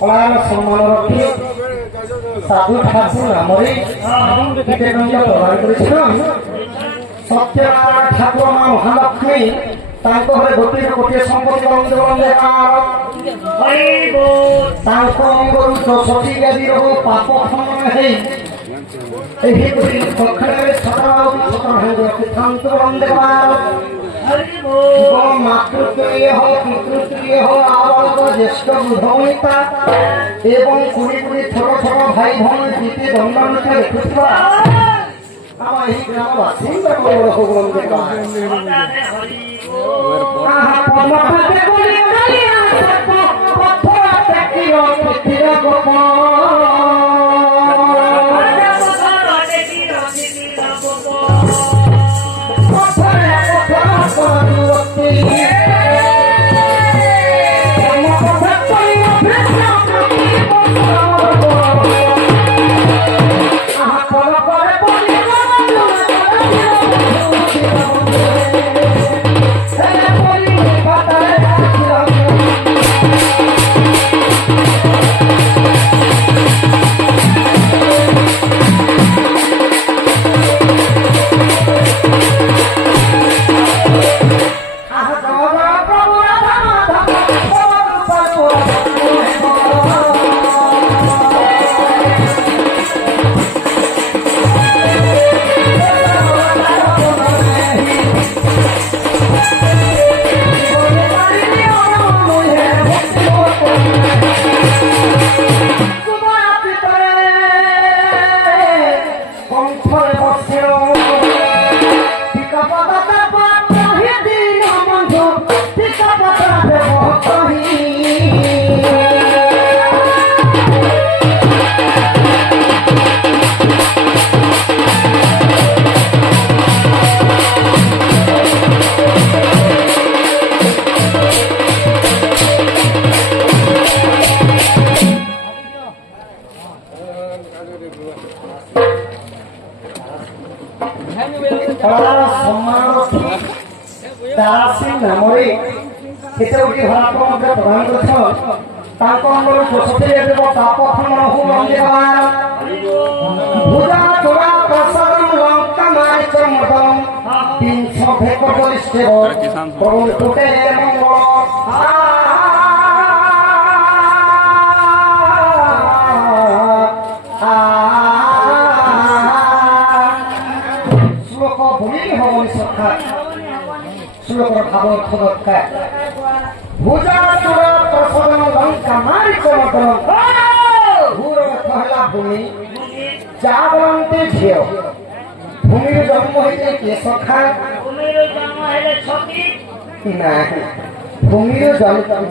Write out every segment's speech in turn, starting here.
Colour सम्मान रखी साधु ठाकुर नामरे गीतगंज प्रदान करेছিলেন सत्यनारायण ठाकुर मां महालक्ष्मी तांको घरे गोटे गोटे संपत्ति बंद बंदे तांको अंगरु 64 व्याधि रोग पाप खमन है एही कोई पखड़े सतराव सतर है सिद्धांत बंदे वो मातृप्रिय हो पितृप्रिय हो आवक ज्येष्ठ बुधवनिता एवं कुड़ी कुड़ी छोट छोट भाई भौणी जीते दंडन देखुवा आम यही ग्रामवासी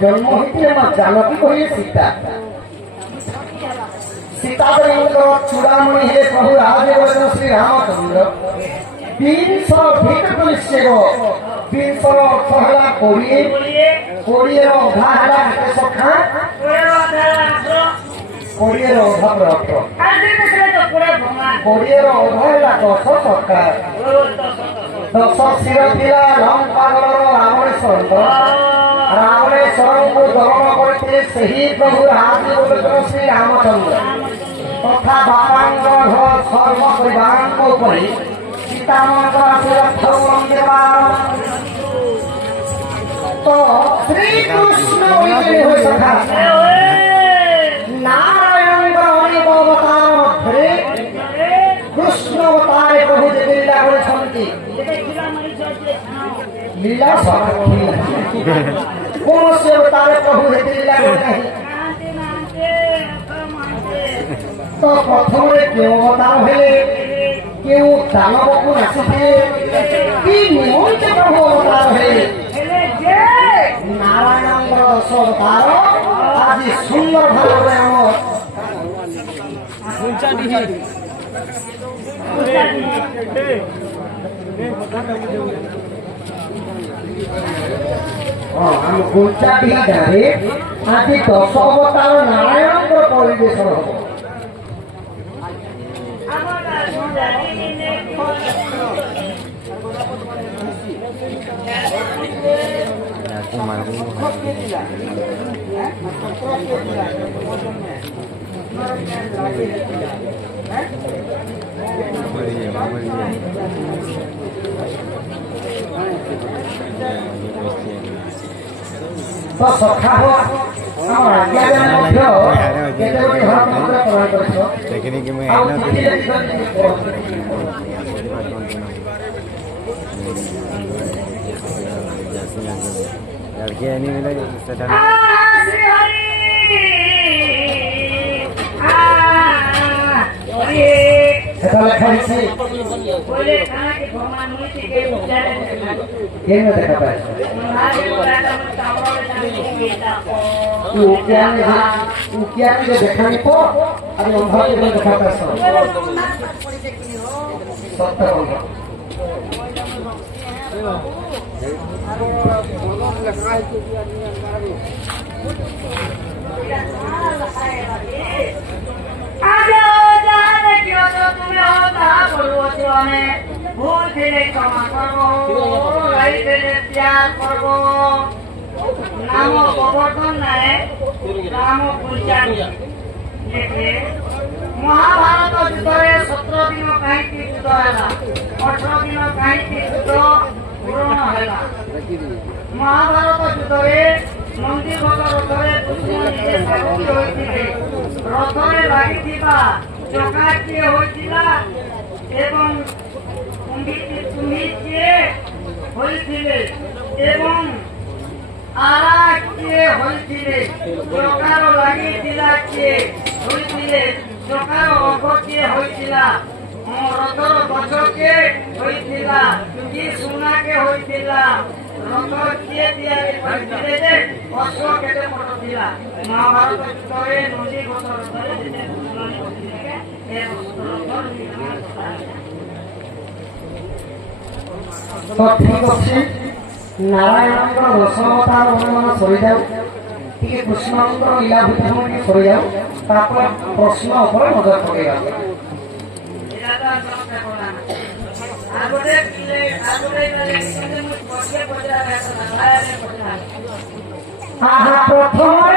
जन्म होते जानकी कहे सीता सीता चूड़ामणि हे प्रभु राजवचन श्री रामचंद्र 300 भीत पुलिस 300 कहला कोड़िए अधा है सखा कोड़िए अधा रथ कोड़िए अधा है 10 सखा 10 शिर थिला लंकागढ़ रावणेश्वर रावणेश्वर को दमन करते सही प्रभु राजवचन श्री रामचंद्र तथा बापांग सर्व परिवार सीता तो श्री कृष्ण नारायण अवतार मध्य कृष्ण अवतार प्रभु लीला लीला कौन से अवतार प्रभु लीला तो प्रथम क्यों अवतार हेले क्यों दानव को नाचते कि नियमित प्रभु अवतार है नारायण दश अवतार आज सुंदर भाव हम गुंचाटी गाँव आज 10 अवतार नारायण परिवेशन हम तो सखा हो हम आज्ञा मध्य केते गोटी घर मंत्र प्रदान करछो लेकिन कि मैं आ ना लड़के नहीं मिले सेटा श्री हरि सेटा लिखा है बोले कहा कि भगवान मुझे के विचार ये में देखा पाए उकिया में देखा नहीं तो अभी अंधा के देखा पाए सत्य होगा भूल थे क्षमा करो रही थे त्याग करो नाम प्रवर्तन है नाम पूजन देखिए महाभारत युद्धरे 17 दिन कहीं युद्ध है 18 दिन कहीं युद्ध पूर्ण है महाभारत युद्धरे नंदी भक्त रथरे दुश्मन निजे साक्षी होइथिले रथरे लागिथिबा चका किए होइथिला एवं तुम्ही किए होइथिले एवं आरा किए होइथिले चकार लागिथिला किए होइथिले चकार अघ किए होइथिला रथर गछ के होइथिला कि सुना के होइथिला रथ किए तैयारी होइथिले जे अश्व केते मोट थिला महाभारत युद्धरे नदी गछ रथरे जेते सुनानी होइथिले ए रथर निर्माण करा तो ठीक अच्छे नारायण रसमतार अनुमान सरी जाऊ टे कृष्ण लीला भूषण सरी जाऊ प्रश्न उपर नजर पकड़ा प्रथम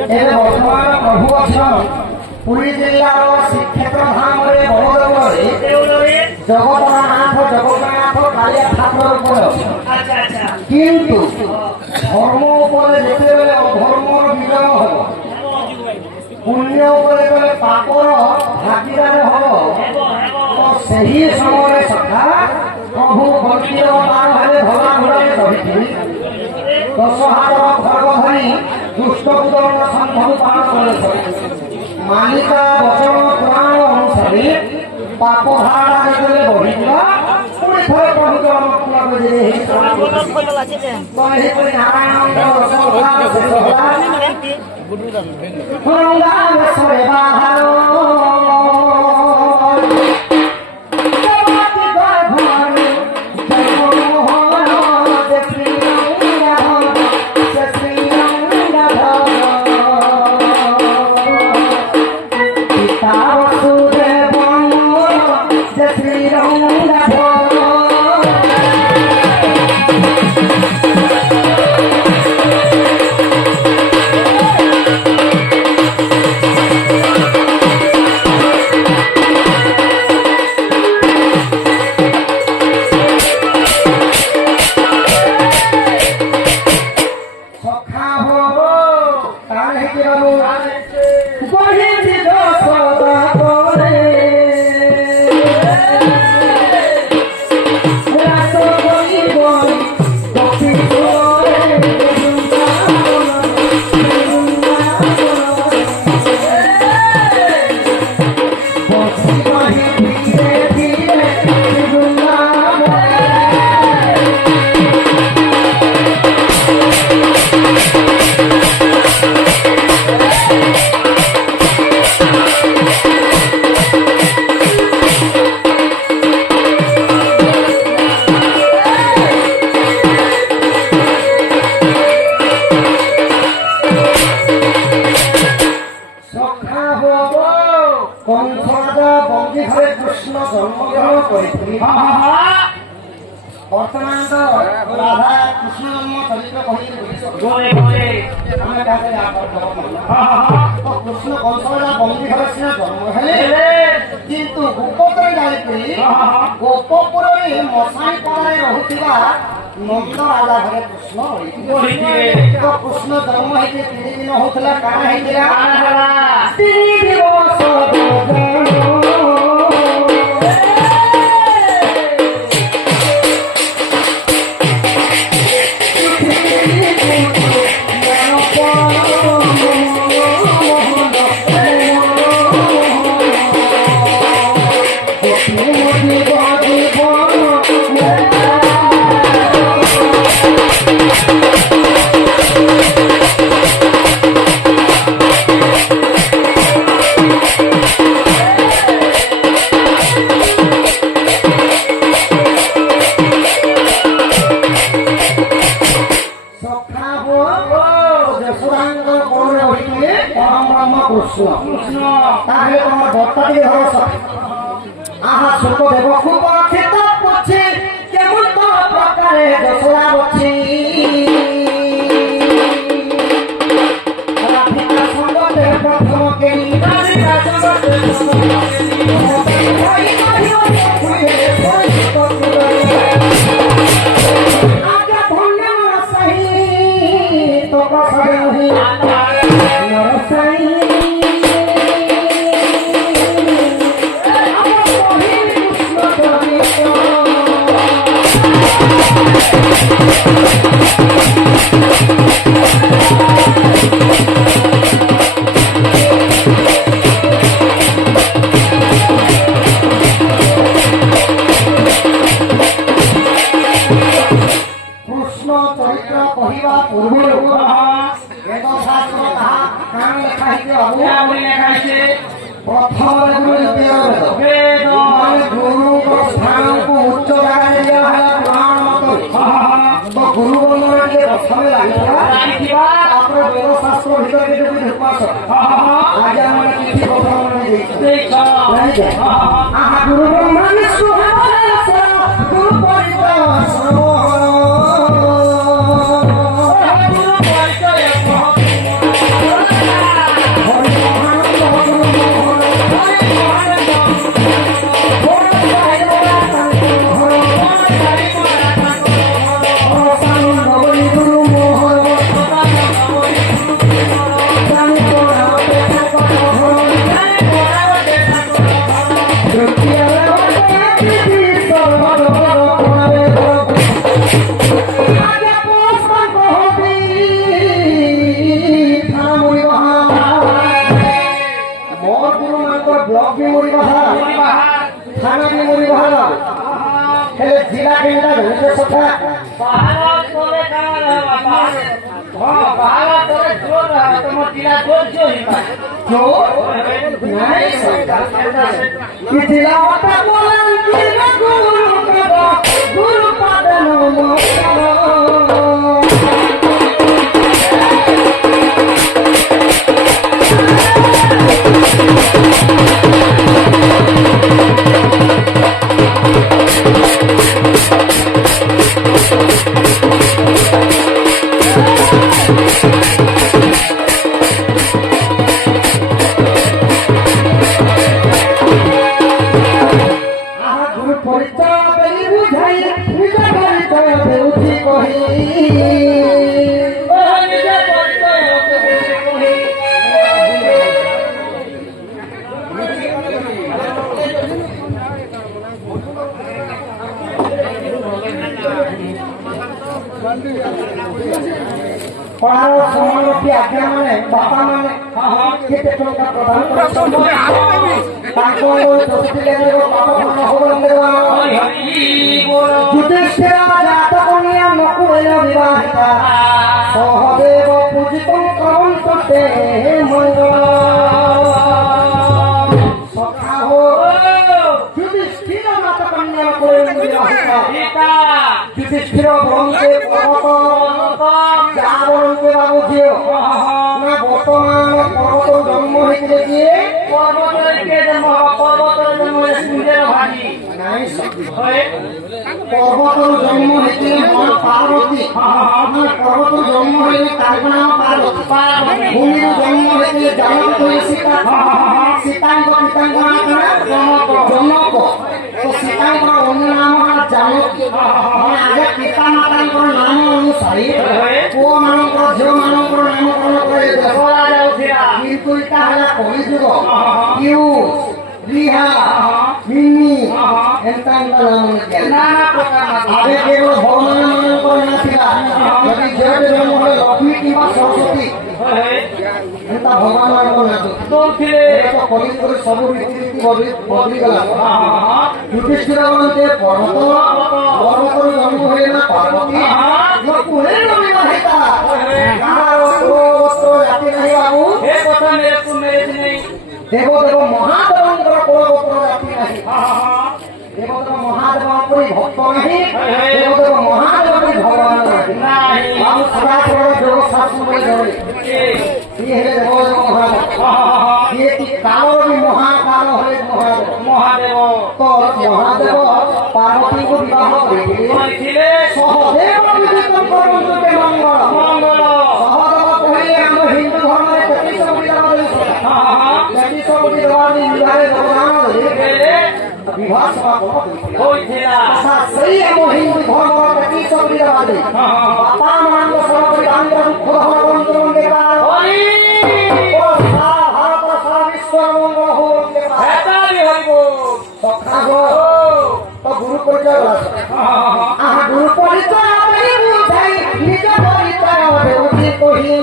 ଏବେ ବର୍ତ୍ତମାନ ପ୍ରଭୁ ଅଛନ୍ ପୁରୀ ଜିଲ୍ଲାର ଶ୍ରୀକ୍ଷେତ୍ର ଧାମରେ ବଳଦେବରେ ଜଗନ୍ନାଥ କାଳିଆ ଠାକୁର ଉପରେ ଅଛନ୍। କିନ୍ତୁ ଧର୍ମ ଉପରେ ଯେତେବେଳେ ଅଧର୍ମର ବିଜୟ ହବ, ପୁଣ୍ୟ ଉପରେ ଯେତେବେଳେ ପାପର ଭାଗିଦାର ହବ, ତ ସେହି ସମୟରେ ସଖା ପ୍ରଭୁ ଗତିର ପାର ହେଲେ ଧରା ଘୋଡ଼ାରେ ରହିଛି 10,000 ଖର୍ଗ ଧରି ଦୁଷ୍ଟ କୁଦର ସମ୍ଭବ ପାଳନ କଲେ। ମାଲିକା ବଚନ ପୁରାଣ ଅନୁସାରେ ପାପ ଧାରା ଯେତେବେଳେ ବଢିଯିବା ପୁଣି ଥରେ ପ୍ରଭୁ ଜଗନ୍ନାଥଙ୍କୁ ଏହିପରି ନାରାୟଣଙ୍କ ରଙ୍ଗାବେଶରେ ବାହାର ବର୍ତ୍ତମାନ ତ ରାଧା କୃଷ୍ଣ ଜନ୍ମ ଚରିତ୍ର କହିଲେ କୃଷ୍ଣ କଂସରା ବନ୍ଦୀ ଘରେ ସିନା ଜନ୍ମ ହେଲେ, କିନ୍ତୁ ଗୋପପୁରରେ ଯାଇକରି ଗୋପପୁରରେ ମଶାଣି ପଣାରେ ରହୁଥିବା ନନ୍ଦ ରାଜା ଘରେ କୃଷ୍ଣ ରହିଥିଲେ। ତ କୃଷ୍ଣ ଜନ୍ମ ହେଇକି 3 ଦିନ ହଉଥିଲା, କାଣା ହେଇଥିଲା 3 ଦିବସ তাহলে তোমার ভর্তা দিয়ে ধরো আহা ছোট দেব খুব খেত করছে কেমন তো প্রকারে দোসরা বলছি প্রথম কেনি গুরু आज्ञा माने बापा माने केते टंका प्रदान युधिष्ठिर जात कन्या नकुल विवाहिता सहदेव पूजितं क्रमन्ते मंगल सखा हो युधिष्ठिर जात कन्या नकुल विवाहिता युधिष्ठिर ब्रह्मे पर्वत जाबरंगे बाबू किए ना बर्तमान पर्वत जन्म होइते किए पर्वत जन्म सूर्य भाजी नहीं पर्वत जन्म होइते मां पार्वती पर्वत जन्म होइते काल्पना पार्वती भूमि जन्म होइते जनक सीता सीता को पिता को जनक तो सीता को अन्य नाम जानकी आगे पिता माता को नाम अनुसारी पुओ मानकर झियो मानकर नामकरण करे देखा जाउथिरा किंतु इटा हला कहि जुग किउ रिहा मिनी एंता नाम नाना प्रकार आगे केवल भगवान मानकर ना थिला यदि जड़ जन्म हो लक्ष्मी किंवा सरस्वती एंता भगवान मानकर ना तो थिले तो कहि करे सब रीति रीति बदली गला युधिष्ठिर बनते पर्वत जन्म होइला पार्वती नकुले विवाहिता जाति नहीं बाबू हे कथा मेरे नहीं देव देव महादेवंकर कुलगोत्र जाति नहीं देव देव महादेव कोई भक्त नहीं देव देव महादेव कोई भगवान नहीं बाबू सदा सर्वदा देव शास्त्र में जोड़े ये है देव देव महादेव ये कि कालो भी महाकाल है महादेव तो महादेव पार्वती को विवाह करेंगे सहदेव विदितं परमते मंगल सहदेव कहे हम हिंदू धर्म में 33 विवाह भगवान विवाह सभा होइथिला सही हम हिंदू धर्म में 33 विवाह बापा मान को सब दान दुख भगवान देवा हरि ओ भारत सारा विश्व मंगल हो हेता भी हरिबो सखा गो तो गुरु परिचय गुरु परिचय बुझाई निज परिचय देवती कही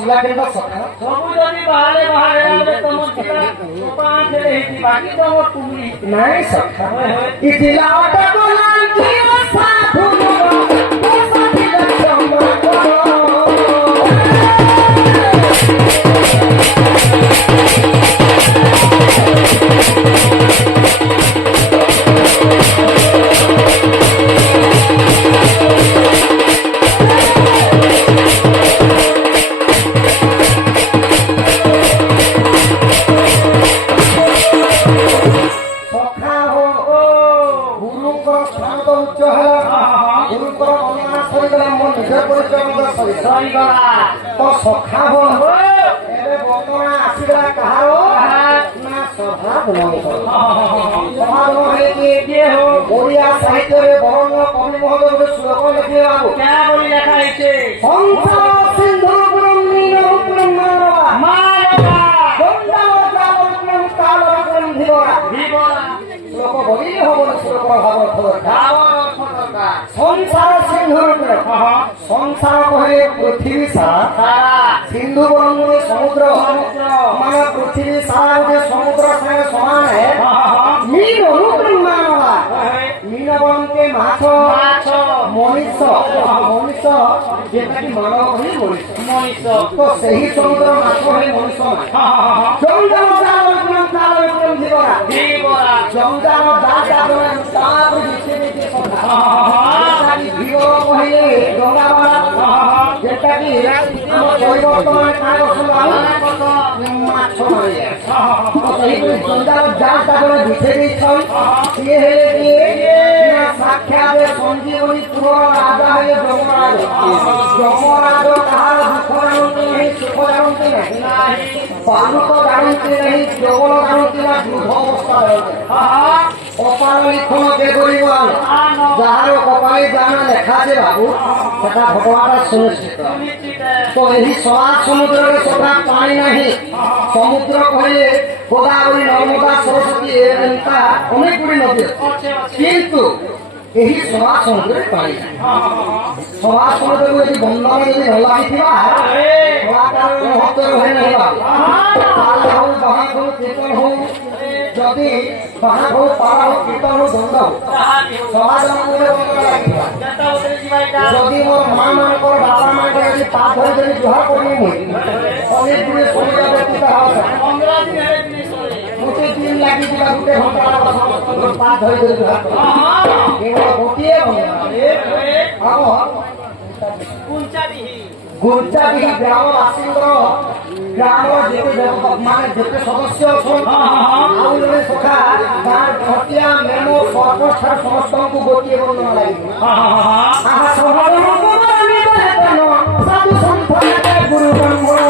जिला के सखा सब जनी बाहरे बाहरे तुम पांच रही बाकी तो तुम्ही नहीं सखा ई जिला तो लागी साधु तो साथी लक्ष्मण तो सखा हो एबे बर्तमान आसीला कहारो ना सभा सभा है कि हो ओडिया साहित्य रे बरंग कवि महोदय श्लोक लिखे बाबू क्या बोली लिखा है संसार সংসার কহে পৃথিবী সারা সিন্ধু বঙ্গে সমুদ্র মানে পৃথিবী সারা যে সমুদ্র সঙ্গে সমান মীন অনুপ্রমাণবা মীন বঙ্গে মাছ মনুষ্য মনুষ্য যেটাকি মানব হি মনুষ্য তো ସେହି ସମୁଦ୍ର ମାଛ ହିଁ ମଣିଷ ଜଞ୍ଜାଳ ଜଞ୍ଜାଳ ତାପରେ ଭିଡ଼ କହିଲେ ଡଙ୍ଗାବାଲା ଯେଟାକି ଆମ ପରିବର୍ତ୍ତନ ମାଛ ମାରିଲେ ସେହିପରି ଜଞ୍ଜାଳ ଯାହା ତାପରେ ବିଛେଇ ଦେଇଛନ୍ ସିଏ ହେଲେ କିଏ ସାକ୍ଷାତ ସଞ୍ଜୀବନୀ ପୁରର ରାଜା ହେଲେ ଯମରାଜ ଯମରାଜ କାହାର ଦୁଃଖ ଜାଣନ୍ତି ନାହିଁ ସୁଖ ଜାଣନ୍ତି ନାହିଁ ବାଲୁକ ଜାଣନ୍ତି ନାହିଁ ଜଗଲ ଜାଣନ୍ତି ନା ବୃଦ୍ଧ ଅବସ୍ଥା କପାଳ লিখন কে করিব যাହାର কপালে জানা লেখা আছে বাবু সেটা ভগবান সুনিশ্চিত তো এই সমাজ সমুদ্রের সদা পানি নাহি সমুদ্র কহিলে গোদাবরী নর্মদা সরস্বতী এমতা অনেক গুলি নদী কিন্তু ଏହି ସଭା ସମୁଦ୍ରରେ ପାଣି ସଭା ସମୁଦ୍ରକୁ ଯଦି ବନ୍ଧନ ଯଦି ଭଲ ହେଇଥିବା ହୁଏ ନାହିଁ ତାହେଲେ ହଉ ବାହା ହଉ କୀର୍ତ୍ତନ ହଉ ଯଦି ବାହା ହଉ ପାଳା ହଉ କୀର୍ତ୍ତନ ହଉ ଦଣ୍ଡ ହଉ ସମାଜକୁ ଯଦି ମୋର ମା ମାନଙ୍କର ବାପା ମାନଙ୍କର ଯଦି ପାଦ ଧରି ଯଦି ଜୁହାର କରିବି ମୁଁ ଅନେକ ଗୁଡ଼ିଏ ଶୁଣିବା ବ୍ୟତୀତ ଗୋଟେ ଦିନ ଲାଗିଯିବା ଗୋଟେ ଘଣ୍ଟା ପାଦ ଧରି ଧରି ଜୁହାର କେବଳ ଗୋଟିଏ ଗୁଞ୍ଚାବିହି ଗ୍ରାମବାସୀଙ୍କର ଗ୍ରାମର ଯେତେ ମାନେ ଯେତେ ସଦସ୍ୟ ଅଛନ୍ତି ଆଉ ଜଣେ ସଖା ଗାଁ ଖଟିଆ ମେମୋ ସରପଞ୍ଚ ଠାରୁ ସମସ୍ତଙ୍କୁ ଗୋଟିଏ ବନ୍ଦନା ଲାଗିବ ସାଧୁ ସନ୍ଥ ଗୁରୁ ବ୍ରହ୍ମ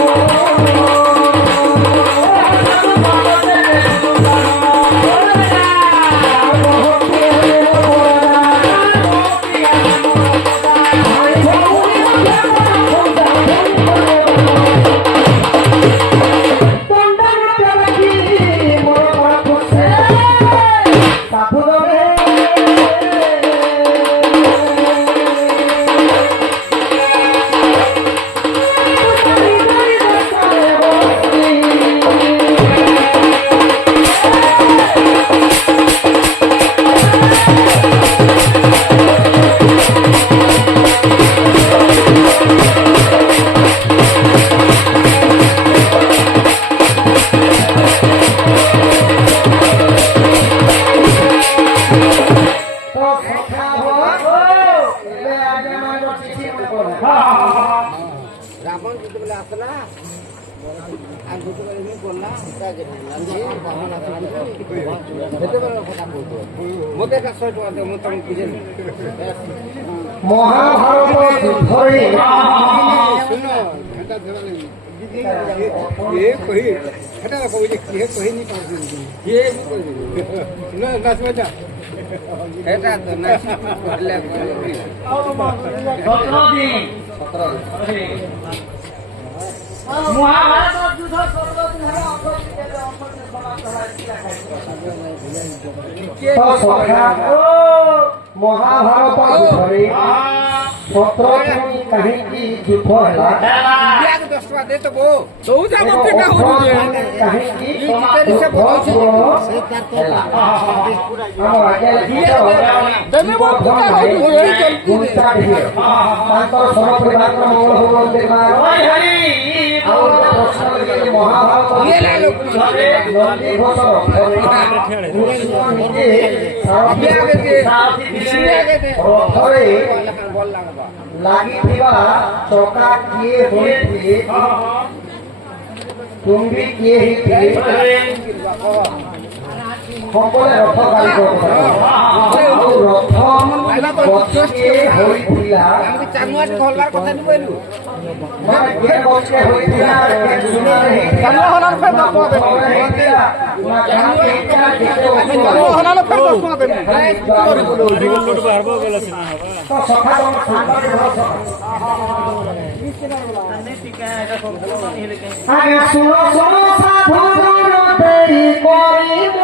মহাভারত যুদ্ধরে মহাভারত যুদ্ধ মহাভারত যুদ্ধরে শত্রুঘ্ন কাহিনী যুদ্ধ ହେଲା লাগিଥିବା ଚକା କିଏ ହୋଇଥିଲେ ତୁମ୍ଭି କିଏ ହେଇଥିଲେ সকলে রথ গাড়ি রথ বচকে হইଥିଲା শুনো শুনো সাধু দেরি করিব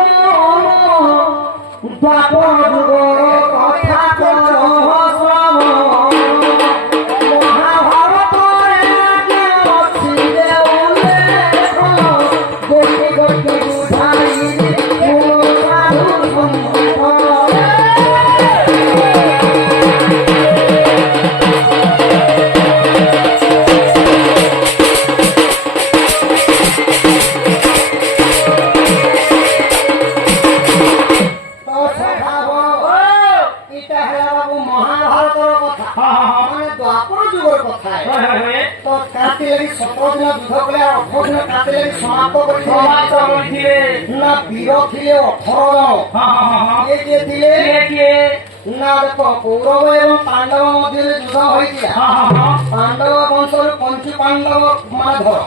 দ্বাপর যুগর কথা তো কাটি লাগি 17 দিন যুদ্ধ কলে আর 18 দিন কাটি লাগি সমাপ্ত করেছিল সমাপ্ত করেছিলে না বীর ଥିଲେ 18 জন কিଏ ଥିଲେ কিଏ না দেখো কৌরব এবং পাণ্ডব ମଧ୍ୟରେ যুদ্ধ হয়েছিল পাণ্ডব বংশর পঞ্চু পাণ্ডব মানে ধর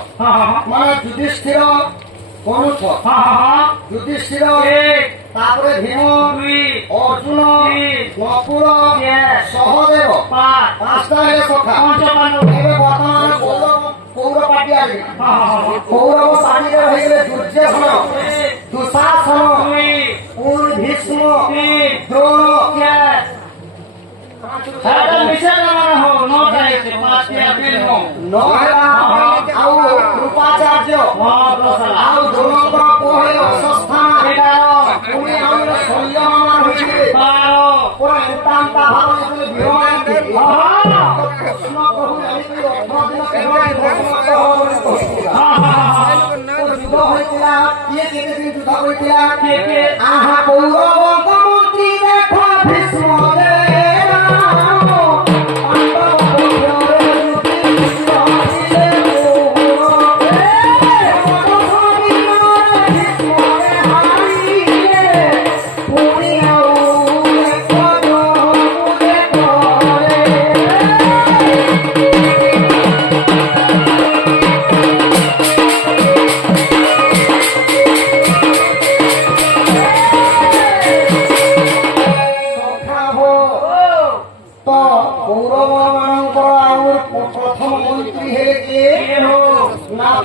মানে যুধিষ্ঠির অনুষ্ঠ যুধিষ্ঠির তারপরে ভীম অর্জুন নকুল সহদেব পাঁচটা হেলে সখা ଏବେ ବର୍ତ୍ତମାନ କୌରବ ପାର୍ଟି ଆସିଲା କୌରବ ପାର୍ଟିରେ ରହିଗଲେ ଦୁର୍ଯ୍ୟୋଧନ ଦୁଶାସନ ପୁଣି ଭୀଷ୍ମ ଦ୍ରୋଣ ନହେଲା ଆଉ କୃପାଚାର୍ଯ୍ୟ ଆଉ ଦ୍ରୋଣଙ୍କର ପୁଅ ହେଲେ ଅଶ୍ୱତ୍ଥାମା ପୁଣି ଆମର ଶଲ୍ୟମାନ ହୋଇଥିଲେ ପୁରା ଏନ୍ତା ଭାବ ଯେତେବେଳେ ବୀରମାନେ ଥିଲେ କୃଷ୍ଣ ପ୍ରଭୁ ଜାଣିକରି 18 ଦିନ କେବଳ ଯୁଦ୍ଧ ସମାପ୍ତ ହବ ବୋଲି କହିଥିଲା ଯୁଦ୍ଧ ହୋଇଥିଲା କିଏ କେତେ ଦିନ ଯୁଦ୍ଧ ହୋଇଥିଲା ଆହା କୌରବଙ୍କ ମନ୍ତ୍ରୀ ଦେଖ ଭୀଷ୍ମ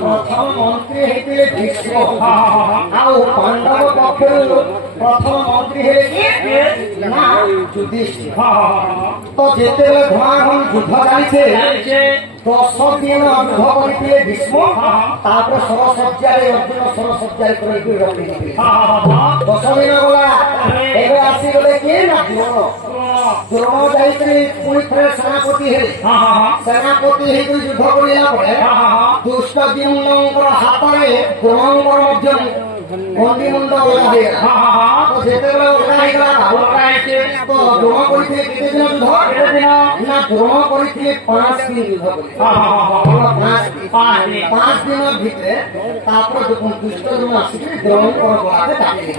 प्रथम मंत्री हेतिले भीष्म आउ पांडव पक्षरु प्रथम मंत्री हेले ना युधिष्ठिर तो जेतेबेले धमाधम युद्ध चालिछे 10 दिन युद्ध करिथिले भीष्म तापर सरसज्जारे अर्जुन सरसज्जारे करिके रखिथिले 10 दिन गला एबे आसी गले के ना द्रोण जाइकरी पुणी थरे सेनापति हेले सेनापति हेकि युद्ध करिला परे दुष्ट द्युम्नଙ୍କର ହାତରେ ଦ୍ରୋଣଙ୍କର ମଧ୍ୟ ଗଣ୍ଡି ମୁଣ୍ଡ ଓଲା ହେଇଗଲା ତ ଯେତେବେଳେ ଓଲା ହେଇଗଲା ତ ଦ୍ରୋଣ କରିଥିଲେ କେତେ ଦିନ ଯୁଦ୍ଧ ନା ଦ୍ରୋଣ କରିଥିଲେ 5 ଦିନ ଯୁଦ୍ଧ କରିଥିଲେ 5 ଦିନ ଭିତରେ ତାପରେ ଦୁଷ୍ଟ ଦ୍ରୋଣ ଆସିକି ଦ୍ରୋଣଙ୍କର ଗଳାରେ କାଟିଲେ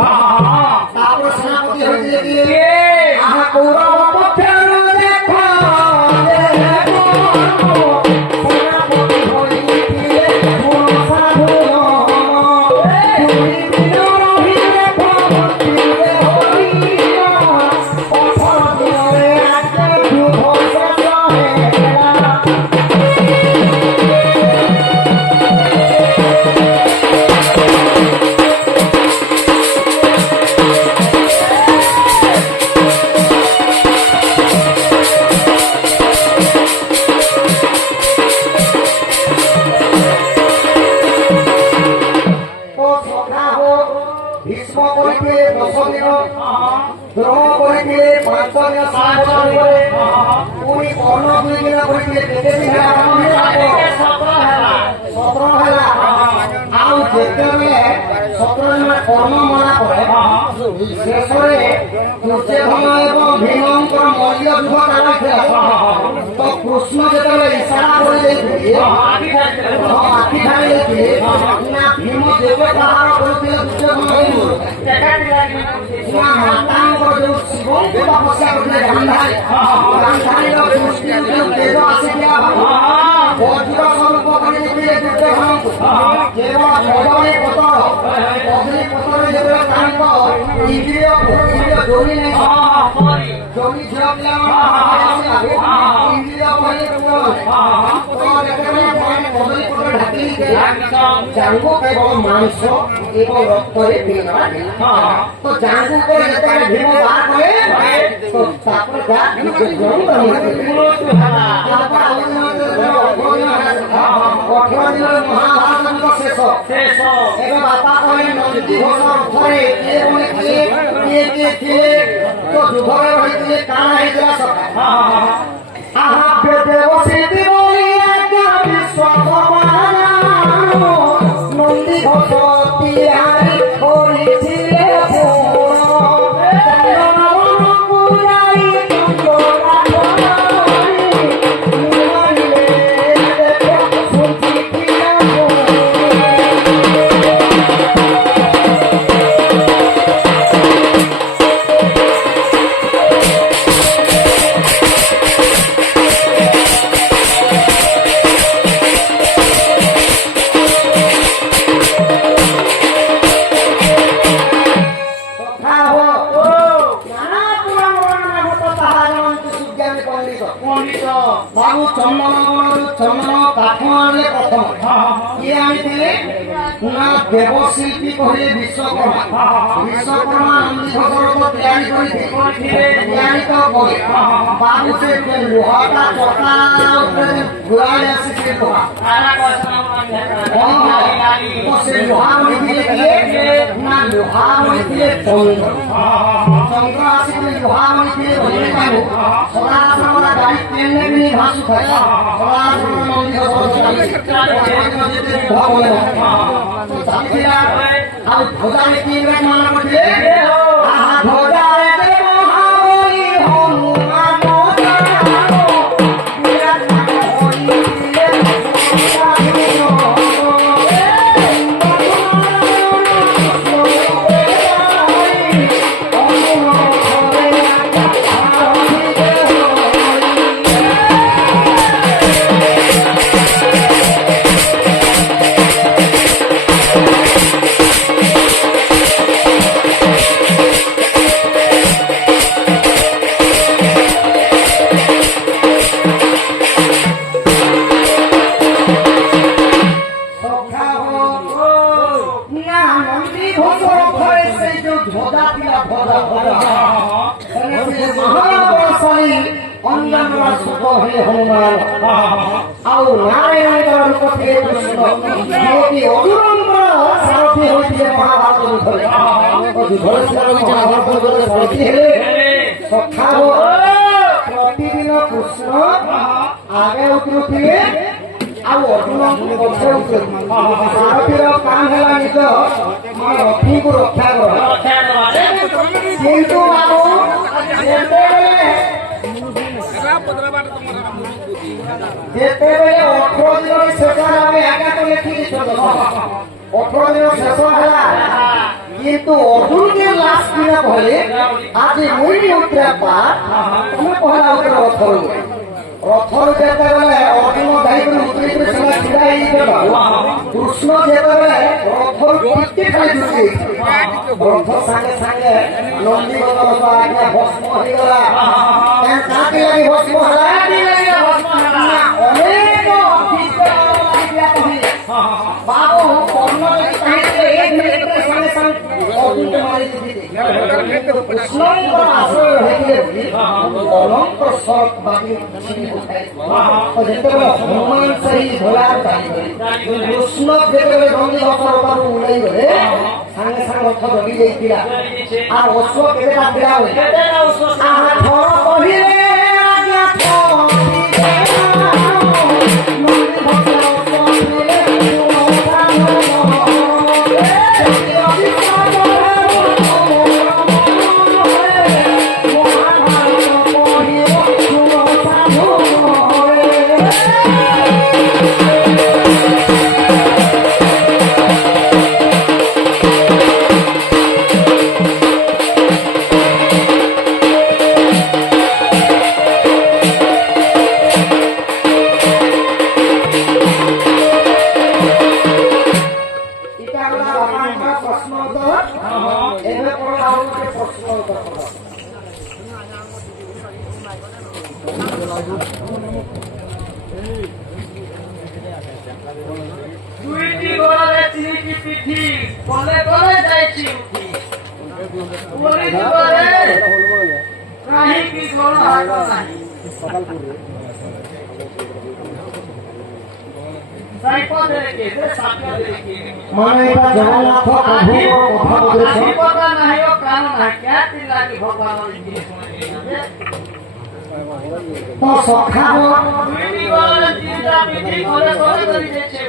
ତାପରେ ସେନାପତି ହୋଇଥିଲେ କି ଆହା କୌରବ ପକ୍ଷରୁ ଦେଖ द्रोण करिथिले 5 दिन 7 दिन पुणी कर्ण 2 दिन करिथिले केते दिन 17 ହେଲା ଆଉ ଯେତେବେଳେ 17 ଦିନ କର୍ମ ମନା ପରେ ଶେଷରେ ଦୁର୍ଯ୍ୟୋଧନ ଏବଂ ଭୀମଙ୍କର ମଲ୍ଲ ଯୁଦ୍ଧ ଚାଲିଥିଲା ତ କୃଷ୍ଣ ଯେତେବେଳେ ଇଶାରା କରିଦେଇଥିଲେ ଆଖି ଠାରି ଦେଇଥିଲେ ନା ଭୀମ ଯେବେ ପ୍ରହାର କରୁଥିଲେ ଦୁର୍ଯ୍ୟୋଧନ ନା ମାତାଙ୍କର ଯୋଉ ଶିବଙ୍କୁ ତପସ୍ୟା କରୁଥିଲେ ଗାନ୍ଧାରୀର ସୃଷ୍ଟି ଯୋଉ ତେଜ ଆସିଥିଲା ବଜ୍ର ସ୍ୱରୂପ କରିଦେଇଥିଲେ ଦୁର୍ଯ୍ୟୋଧନଙ୍କୁ କେବଳ କଦଳୀ ପତ୍ର ଯେତେବେଳେ ତାଙ୍କ ଇନ୍ଦ୍ରିୟ ଯୋନି ନେଇ ଯୋନି ଝିଅ ପିଲାମାନେ ଇନ୍ଦ୍ରିୟ କହିଲେ କଦଳୀ ପତ୍ର ଢାକି ଜାଙ୍କୁ କେବଳ ମାଂସ ଏବଂ ରକ୍ତରେ ପିଇବା ତ ଜାଙ୍କୁ କରି ଯେତେବେଳେ ଭୀମ ବାହାର କଲେ ତ ତାପରେ ମହାଭାରତ ଶେଷ ଏବେ ବାପା କହିଲେ ନନ୍ଦୀ ଘୋଷ ଅର୍ଥରେ କିଏ ଥିଲେ ତ ଯୁଦ୍ଧରେ ରହିଥିଲେ କାଣା ହେଇଥିଲା ସକାଳ ଆହା ଦେବଶିଳ୍ପୀ ବୋଲି ଆଜ୍ଞା ବିଶ୍ୱକର୍ମା ନନ୍ଦୀ ଘୋଷ ତିଆରି କରିଥିଲେ কাঠ আনিলে প্রথম কি আনিলে না দেবশিল্পী কহিলে বিশ্বকর্মা বিশ্বকর্মা নন্দী ঘোষর তৈরি করে তৈরি তো করে বাবু সে লোহাটা চকা উপরে ঘুরাই আসছে লোহা সে লোহা হইলে না লোহা হইলে চন্দ্র চন্দ্র আসলে লোহা হইলে হইলে পাবো সদাসরা গাড়ি তেলে বিনি ভাসু খায় সদাসরা নন্দী ঘোষর চালিয়ে ভাবলে তো চালিয়া আর ভোজালে কি মানা করছে আহা ভোজালে মহাবলী হনুমান হনুমান ଆଉ ନାରାୟଣଙ୍କର ରୂପ ଥିଲେ କୃଷ୍ଣ ଯିଏକି ଅର୍ଜୁନଙ୍କର ସାରଥି ହୋଇଥିଲେ ମହାଭାରତ ଯୁଦ୍ଧରେ ମହାଭାରତ ସାରଥି ହେଲେ ସଖାର ପ୍ରତିଦିନ କୃଷ୍ଣ ଆଗେ ଉତରୁଥିଲେ ଆଉ ଅର୍ଜୁନଙ୍କୁ ପଛରେ ଉତରୁଥିଲେ ସାରଥୀର କାମ ହେଲା ନିଜ ରଥୀଙ୍କୁ ରକ୍ଷା କର କିନ୍ତୁ ବାବୁ যেତେବେଳେ 18 দিন শেষରେ ଆମେ ଆଜ୍ଞା ତ ଲେଖିକି 18 ଦିନ ଶେଷ ହେଲା କିନ୍ତୁ ଅର୍ଜୁନকে ଲାଷ୍ଟ ଦିନ କହିଲେ ଆଜି ମୁଇ ଉତ୍ତରା ପା ତମେ ପହଲା ଉତ୍ତର ରଥରୁ ଯେତେବେଳେ ଅର୍ଜୁନ ଯାଇକରି ଉତ୍ତରିକରି ସେମାନେ ଛିଡ଼ା ହେଇଗଲା କୃଷ୍ଣ ଯେତେବେଳେ ରଥରୁ ଟିକେ ଖାଲି ଦୂରେଇ ରଥ ସାଙ୍ଗେ ସାଙ୍ଗେ ନନ୍ଦୀଗୋଚର ଆଜ୍ଞା ଭସ୍ମ ହେଇଗଲା କାହାକି ଲାଗି ଭସ୍ମ ହେଲା ଅନେକ ବାବୁ କର୍ଣ୍ଣ ଚାହିଁଥିଲେ ଏକ ମିନିଟରେ ସାଙ୍ଗେ ସାଙ୍ଗେ ଅର୍ଜୁନকে ମାରି ଦେଇଥିଲେ କୃଷ୍ଣଙ୍କର ଆଶ୍ରୟ ହେଇଥିଲେ ବୋଲି ଅନନ୍ତ ସତ ବାକି ଛିଡ଼ି ପକାଇଥିଲେ ଯେତେବେଳେ ହନୁମାନ ସେହି ଭୋଳାର ଚାଲିଗଲେ କୃଷ୍ଣ ଯେତେବେଳେ ନନ୍ଦୀ ଘୋଷର ଓହ୍ଲେଇ ଗଲେ ସାଙ୍ଗେ ସାଙ୍ଗେ ରଥ ଜଗି ଯାଇଥିଲା ଆଉ ଅଶ୍ୱ କେତେଟା ଥିଲା ହୁଏ ଆହା ଥର କହିଲେ ଆଜ୍ଞା দুইটি গোড়ালে তিনটি পিঠি কলে কলে যাইছি ওরে গোড়ালে কাহিকি গোড় হাত নাই মানে এটা জগন্নাথ প্রভুর কথা বলেছে কথা নাই ও কান না क्या তিন লাগি ভগবান জিনিস শুনে তো সখা দুইটি গোড়ালে তিনটা পিঠি কলে কলে করি যাচ্ছে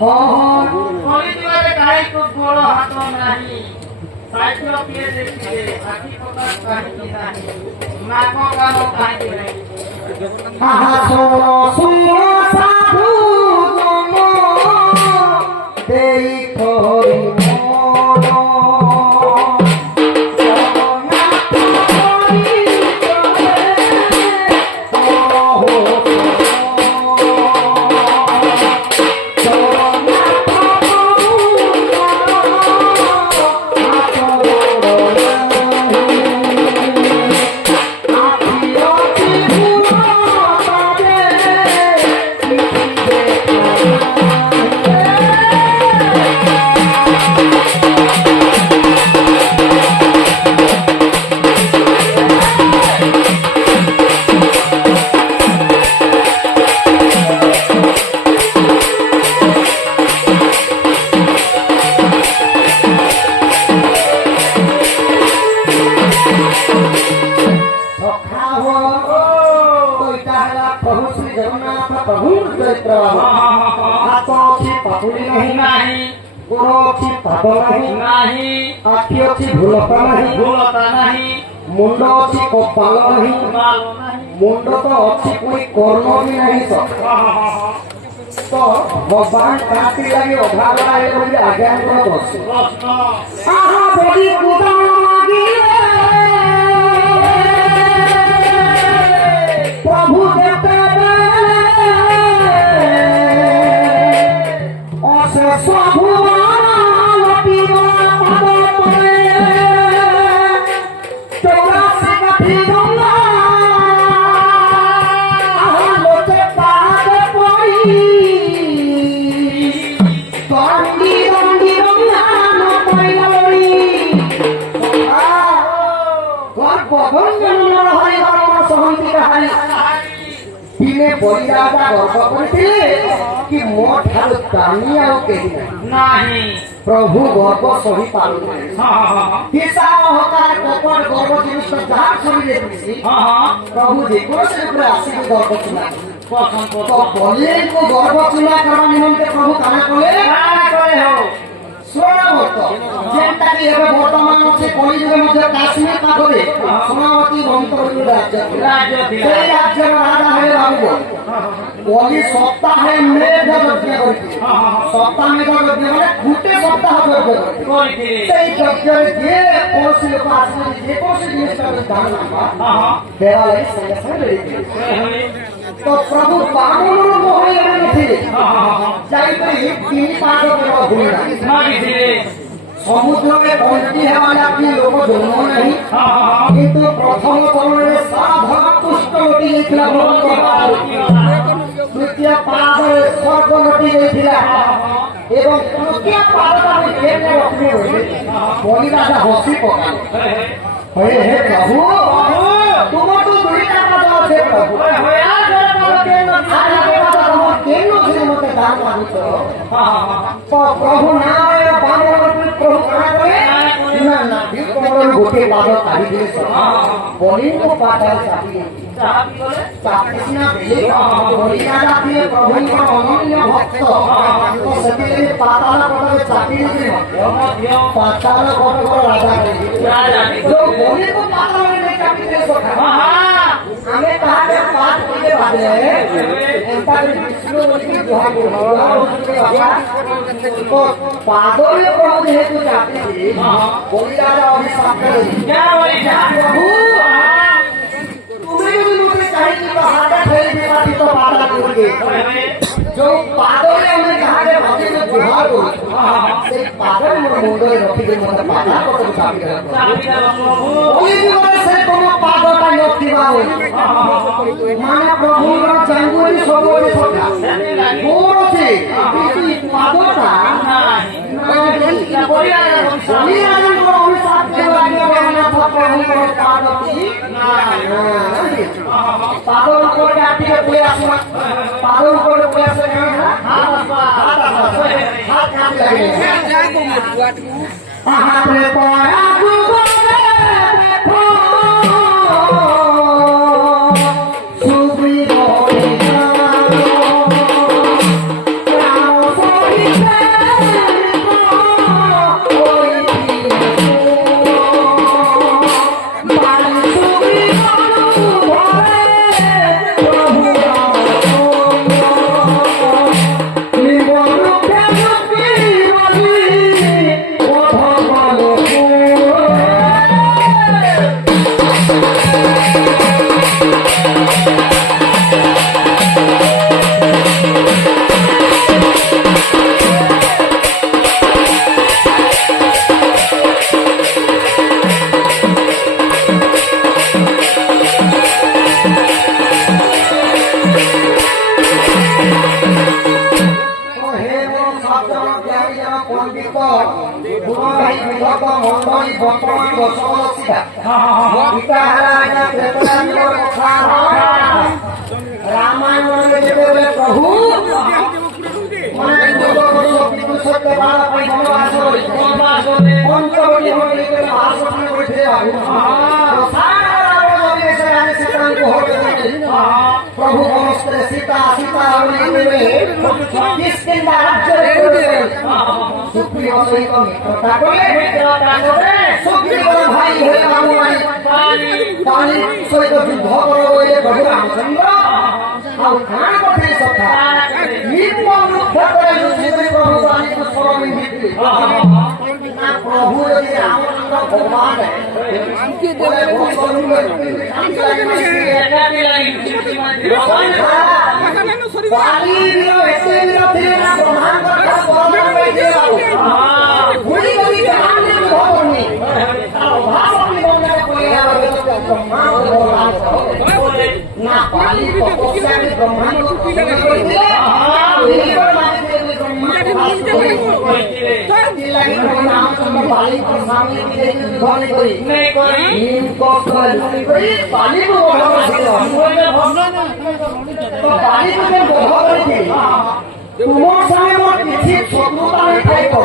কলি দিবারে কাহিকি গোড় হাত নাই সাইকেল পিয়ে দেখতে আখি কথা কাহিকি নাই নাক কান কাহিকি নাই আহা সোনো সুনো সাধু নম দেই করি ପାପୁଲି ନାହିଁ, ନାହିଁ, ଗୋଡ଼ ଅଛି ପାଦ ନାହିଁ, ନାହିଁ, ଆଖି ଅଛି ଭୁଲତା ନାହିଁ, ଭୁଲତା ନାହିଁ, ମୁଣ୍ଡ ଅଛି କପାଳ ନାହିଁ, ମାଲ ନାହିଁ। ମୁଣ୍ଡ ତ ଅଛି ପୁଣି କର୍ଣ୍ଣ ବି ନାହିଁ ତ ଭଗବାନ କାହାତି ଲାଗି ଅଭାବ ହେଲେ ବୋଲି ଆଜ୍ଞାଙ୍କର ଦର୍ଶ ପ୍ରଶ୍ନ ଆହା ବଡ଼ି କୁଦାଣ ମାଗିଲେ ପ୍ରଭୁ ଦେବେ ଅଶେଷ ଭୁବନ ଲଟିବ ପାଦ ତଳେ ଚୌରାଶୀ କାଠି ଗଙ୍ଗା ଆହା ଲୋକେ ପାଦ ପଡ଼ି ଦଣ୍ଡି ଦଣ୍ଡି ରଙ୍ଗାନ ପାଇଲଣି ଗର୍ଭଭଞ୍ଜନର ହରିହରଣ ସହନ୍ତି କାହାରି ଦିନେ ବଳିରାଜା ଗର୍ବ କରିଥିଲେ କି ମୋ ଠାରୁ ଦାମୀ ଆଉ କେହି ନାହିଁ ନାହିଁ। ପ୍ରଭୁ ଗର୍ବ ସହି ପାରୁନାହିଁ ହିସାବ ହକାର କପଟ ଗର୍ବ ଜିନିଷ ଯାହା ଶରୀରେ ମିଶି ପ୍ରଭୁ ଯେକୌଣସି ରୂପରେ ଆସିକି ଗର୍ବ ଚୁଲା ପସନ୍ଦ ତ ବଲିଙ୍କୁ ଗର୍ବ ଚୁଲା କରିବା ନିମନ୍ତେ ପ୍ରଭୁ କାମ କଲେ କରେ ହଉ ସ୍ୱର୍ଣ୍ଣଭକ୍ତ ଯେନ୍ଟା କି ଏବେ ବର୍ତ୍ତମାନ ଅଛି କଳିଯୁଗେ ମଧ୍ୟ କାଶ୍ମୀର ପାଖରେ ସମାବତୀ ବନ୍ତ ବୋଲି ରାଜ୍ୟ ଥିଲା। ରାଜ୍ୟ ଥିଲା। ସେଇ ରାଜ୍ୟର ରାଜା ହେଲେ ବାବୁ ବଲି ସପ୍ତାହେ ମେଘ ଯଜ୍ଞ କରିଥିଲେ ସପ୍ତାହ ମେଘ ଯଜ୍ଞ ମାନେ ଗୋଟେ ସପ୍ତାହ ଯଜ୍ଞ କରିଥିଲେ କରିଥିଲେ। ସେଇ ଯଜ୍ଞରେ ଯେ କୌଣସି ଲୋକ ଆସିଲେ ଯେକୌଣସି ଜିନିଷଟା ଦାନ ନବା ଦେବା ଲାଗି ସାଙ୍ଗେ ସାଙ୍ଗେ ଦେଇଥିଲେ ତ ପ୍ରଭୁ ବାମନର ମୋହରେ ନଥିଲେ ଯାଇକରି ତିନି ପାଦ କେବଳ ଭୁଲିଲା ମାଗିଥିଲେ। ସମୁଦ୍ରରେ ବଞ୍ଚି ହେବା ଲାଗି ଲୋକ ଜନ୍ମ ନାହିଁ କିନ୍ତୁ ପ୍ରଥମ କର୍ମରେ ସାରା ଧରାପୃଷ୍ଠ ଲୋଟି ଯାଇଥିଲା ଦ୍ୱିତୀୟ ପାଦରେ ସ୍ୱର୍ଗ ଲୋଟି ଯାଇଥିଲା ଏବଂ ତୃତୀୟ ପାଦଟାକୁ କେବେ ରଖିବେ ବୋଲି ବଳିରାଜା ହସି ପକାଇଲେ ହେ ହେ ପ୍ରଭୁ ତୁମଠୁ ଦୁଇଟା ପାଦ ଅଛି ପ୍ରଭୁ ମତେ ଦାନ ମାଗୁଛ ତ ପ୍ରଭୁ ନାରେ ବାମନ ପ୍ରଭୁ କାଣା କଲେ ନା ନା ଗୋଟେ ପାଦ କାଢିଦେଲେ ବଳିଙ୍କୁ ପାଦରେ ଚାପି ସିନା ଦେଲେ ବଳିରାଜା ଥିଲେ ପ୍ରଭୁଙ୍କର ଅନନ୍ୟ ଭକ୍ତ ତ ସେଥିପାଇଁ ପାତାଳ କଟରେ ଚାପି ଦେଇଥିଲେ ମଧ୍ୟ ପାତାଳ କଟକର ରାଜା ଯୋଉ ବଳିଙ୍କୁ ପାତାଳରେ ନେଇ ଚାପିଦେଲେ ସଖା ଆମେ ତାହାରେ ପାଠ କଲେ ଭାବିଲେ ଏନ୍ତା ବିଷ୍ଣୁ ବୋଲି ଜୁହାର ପାଦରେ ପ୍ରଭୁ ଯେହେତୁ ଚାପିଲେ ବଳିରାଜା ଅଭିଶାପ କଲେ ପ୍ରଭୁ ତୁମେ ଯଦି ମୋତେ ଚାହିଁକି ତ ହାତ ଫେରି ଦେବାଟି ତ ପାଦ କରିବେ ଯୋଉ ପାଦରେ ଆମେ ଯାହାରେ ଭାବିଲେ ଜୁହାର କରୁ ସେଇ ପାଦରେ ମୋର ମୁଣ୍ଡରେ ରଖିକି ମୋତେ ପାଦ କଟକୁ ଚାପିଦେଲେ ସେ ତମ ପାଦଟା ନଥିବା ମାନେ ପ୍ରଭୁଙ୍କର ଚାଙ୍ଗୁରି ସବୁବେଳେ ସଫା ମୋର ଅଛି କିନ୍ତୁ ଏ ପାଦଟା ବଳିରାଜାଙ୍କର ଅଭିଶାପ ପ୍ରଭୁଙ୍କର ପାଦଟି ପାଦ ଉପରେ ଟିକେ ପଳେଇ ଆସିବା ପାଦ ଉପରେ ପଳେଇ ଆସିଲେ ହାତରେ ପରା ରାମାୟଣରେ ଯେତେବେଳେ ପ୍ରଭୁ प्रभु सीता सीता किस राज्य সুপ্রিয় সহিত মিত্রতা কলে সুগ্রীবর ভাই হয়ে বাহুমারি পানি সহিত যুদ্ধ কর বলে প্রভু রামচন্দ্র ଆଉ କାଣ ପଠେଇ ସଖା ନିମ ବୃକ୍ଷ ତଳେ ଲୁଚି କରି ପ୍ରଭୁ ପାଣିକୁ ସରମି ଭିତରେ ନା ପ୍ରଭୁ ଯଦି ରାମଚନ୍ଦ୍ର ଭଗବାନ না পালি তপস্যাকে ব্রহ্মাণ্ড তোমার সঙ্গে মোর কিছু শত্রুতা নেই থাইতো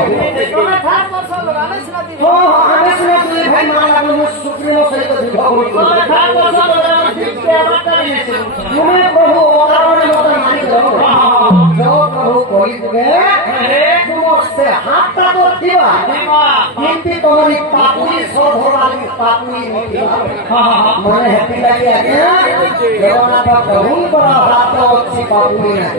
আমি শুনে তুই ভাই মা লাগলো মোর সুপ্রিম সহিত যুদ্ধ করি তুমি প্রভু অকারণে মতো মানি প্রভু কহিবে তোমার সে হাতটা তো দিবা কিন্তু তোমার পাপুই সধরালি পাপুই মানে হ্যাপি লাগে আজ্ঞা জগন্নাথ প্রভুঙ্কর হাত অছি পাপুই না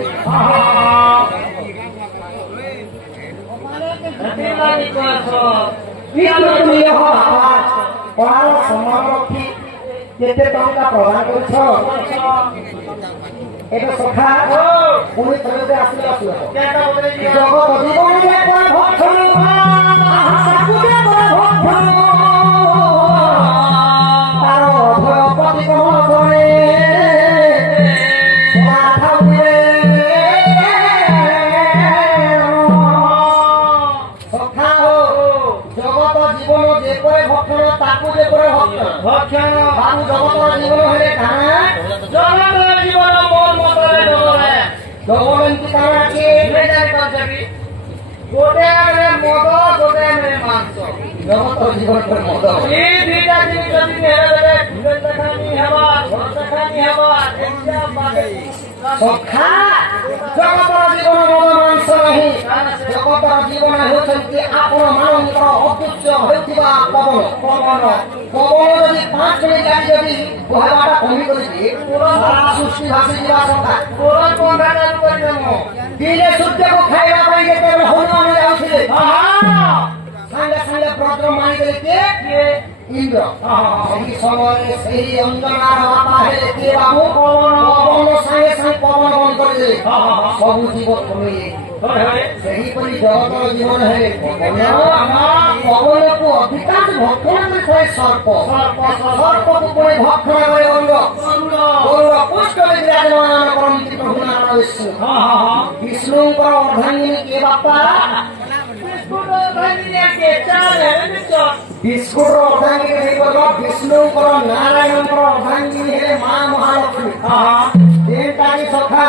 পড়ার সম্মান রক্ষী কেতে টঙ্কা প্রদান করছ এটা সখা পুনি চলতে আসলে আসলে জগৎ জীবনে ভক্ষণ তার অভয় প্রতিগমন করে জগত জীবন যে করে ভক্ষণ তাকু যে করে ভক্ষণ বাবু জগতর জীবন হলে কানা জগতর জীবন মন মতরে ডলে ডবলন্তি কানা কি মেজার কজবি গোটে আরে মদ গোটে আরে মাংস জগতর জীবন করে মদ এই দুইটা জিনিস যদি হেরে দেবে ভিড় দেখানি হেবা ঘর দেখানি হেবা একটা বাদে সখা জগতর জীবন মদ মাংস নাহি জগতর জীবন হেউଛନ୍ତି ଆପଣ ମାନଙ୍କର ଅଦୃଶ୍ୟ ହେଉଥିବା ପବନ ପବନ ପବନ ଯଦି 5 ମିନିଟ ଲାଗି ଯଦି ବହେବାଟା କମି କରିଛି ସାରା ସୃଷ୍ଟି ଭାସି ଯିବା ସକା ଦିନେ ସୂର୍ଯ୍ୟକୁ ଖାଇବା ପାଇଁ ଯେତେବେଳେ ହନୁମାନ ଯାଉଥିଲେ ସାଙ୍ଗେ ସାଙ୍ଗେ ବ୍ରତ ମାନିଥିଲେ କିଏ ଇନ୍ଦ୍ର ସେହି ସମୟରେ ସେହି ଅଞ୍ଜନାର ବାପା ହେଲେ କିଏ ବାବୁ ପବନ ସାଙ୍ଗେ ସାଙ୍ଗେ ପବନ ବନ୍ଦ କରିଦେଲେ ସବୁ ଜୀବ ଥମିଲେ ସେହିପରି ଜଗତର ଜୀବନ ହେଲେ ପବନକୁ ଅଧିକାଂଶ ଭକ୍ଷଣ କରିଥାଏ ସର୍ପ ସର୍ପକୁ ପୁଣି ଭକ୍ଷଣ କରି ଗରୁଡ଼ ପୁଷ୍କରେ ବିରାଜମାନ କରନ୍ତି ପ୍ରଭୁ ନାରାୟଣ ବିଷ୍ଣୁ ବିଷ୍ଣୁଙ୍କର ଅର୍ଦ୍ଧାଙ୍ଗିନୀ କିଏ ବାପା ବିସ୍କୁଟର ଅର୍ଦ୍ଧାଙ୍ଗିନୀ ହେଇଗଲ ବିଷ୍ଣୁଙ୍କର ନାରାୟଣଙ୍କର ଅର୍ଦ୍ଧାଙ୍ଗିନୀ ହେଲେ ମା ମହାଲକ୍ଷ୍ମୀ ଯେନ୍ଟାକି ସଖା